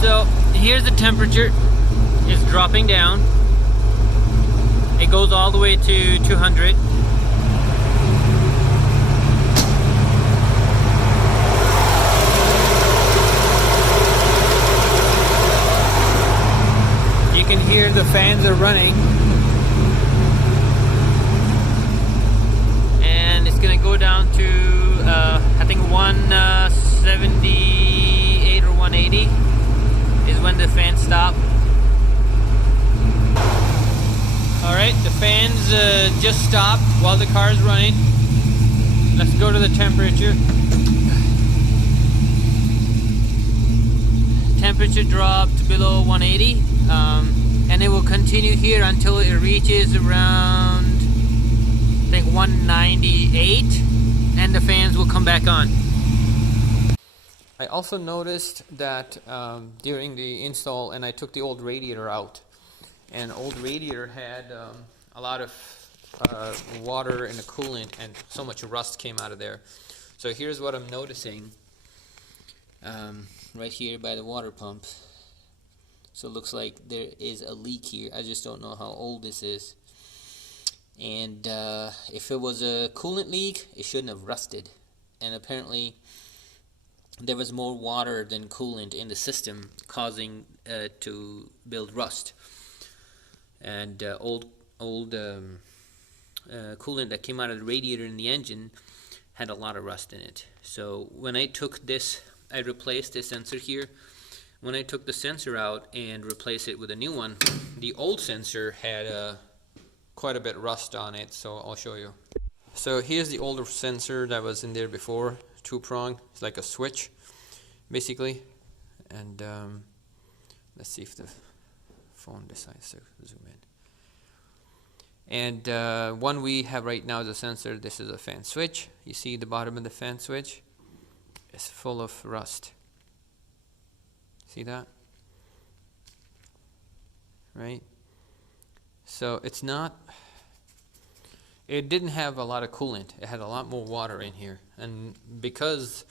So here's the temperature. It's dropping down. It goes all the way to 200. You can hear the fans are running. And it's gonna go down to I think 178 or 180 is when the fans stop. Alright, the fans just stopped while the car is running. Let's go to the temperature. Temperature dropped below 180, and it will continue here until it reaches around, I think, 198, and the fans will come back on. I also noticed that during the install, and I took the old radiator out, and old radiator had a lot of water and the coolant, and so much rust came out of there. So here's what I'm noticing right here by the water pump. So it looks like there is a leak here. I just don't know how old this is. And if it was a coolant leak, it shouldn't have rusted. And apparently there was more water than coolant in the system, causing to build rust. And old coolant that came out of the radiator in the engine had a lot of rust in it. So when I took this, I replaced this sensor here. When I took the sensor out and replaced it with a new one, the old sensor had quite a bit of rust on it, so I'll show you. So here's the older sensor that was in there before, 2-prong. It's like a switch, basically. And let's see if the phone decides to zoom in. And one we have right now is a sensor. This is a fan switch. You see the bottom of the fan switch is full of rust. See that? Right? So it didn't have a lot of coolant. It had a lot more water in here. And because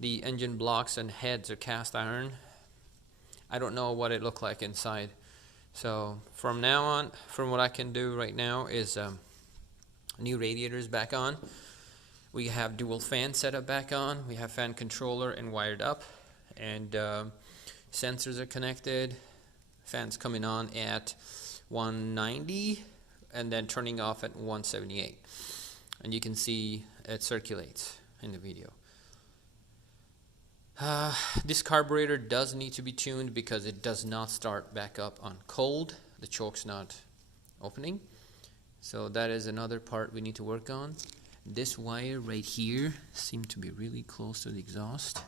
the engine blocks and heads are cast iron, I don't know what it looked like inside. So from now on, from what I can do right now is new radiators back on. We have dual fan setup back on. We have fan controller and wired up. And sensors are connected. Fans coming on at 190 and then turning off at 178. And you can see it circulates in the video. This carburetor does need to be tuned because it does not start back up on cold. The choke's not opening. So that is another part we need to work on. This wire right here seems to be really close to the exhaust.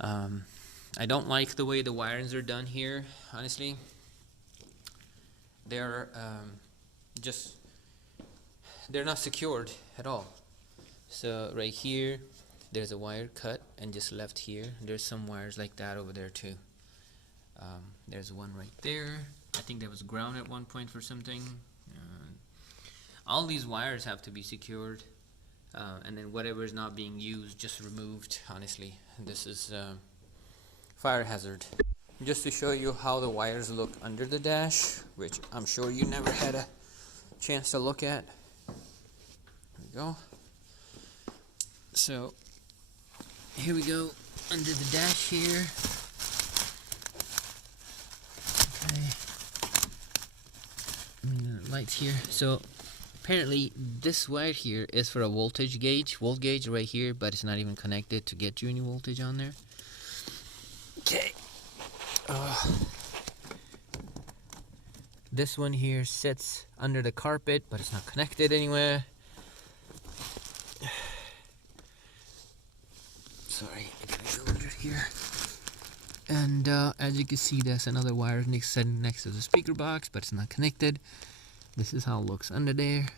I don't like the way the wirings are done here, honestly. They're they're not secured at all. So right here there's a wire cut, and just left here there's some wires like that over there too. There's one right there. I think that was ground at one point for something. All these wires have to be secured, and then whatever is not being used just removed. Honestly, this is fire hazard. Just to show you how the wires look under the dash, which I'm sure you never had a chance to look at. There we go. So here we go under the dash here. Okay. Lights here. So apparently this wire here is for a volt gauge right here, but it's not even connected to get you any voltage on there. Okay. This one here sits under the carpet, but it's not connected anywhere. Sorry, I gotta go under here. And as you can see, there's another wire sitting next to the speaker box, but it's not connected. This is how it looks under there.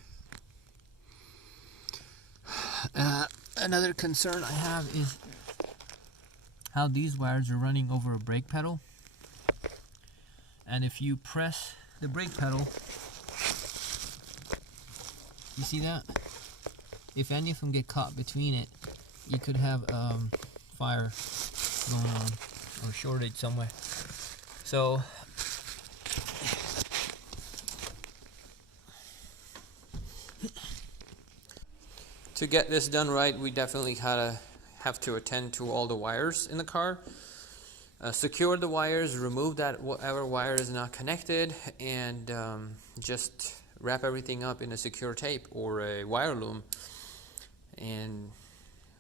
Another concern I have is how these wires are running over a brake pedal. And if you press the brake pedal, you see that? If any of them get caught between it, you could have fire going on, or a shortage somewhere. So to get this done right, we definitely have to attend to all the wires in the car. Secure the wires, remove that whatever wire is not connected, and just wrap everything up in a secure tape or a wire loom. And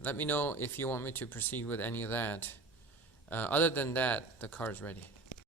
let me know if you want me to proceed with any of that. Other than that, the car is ready.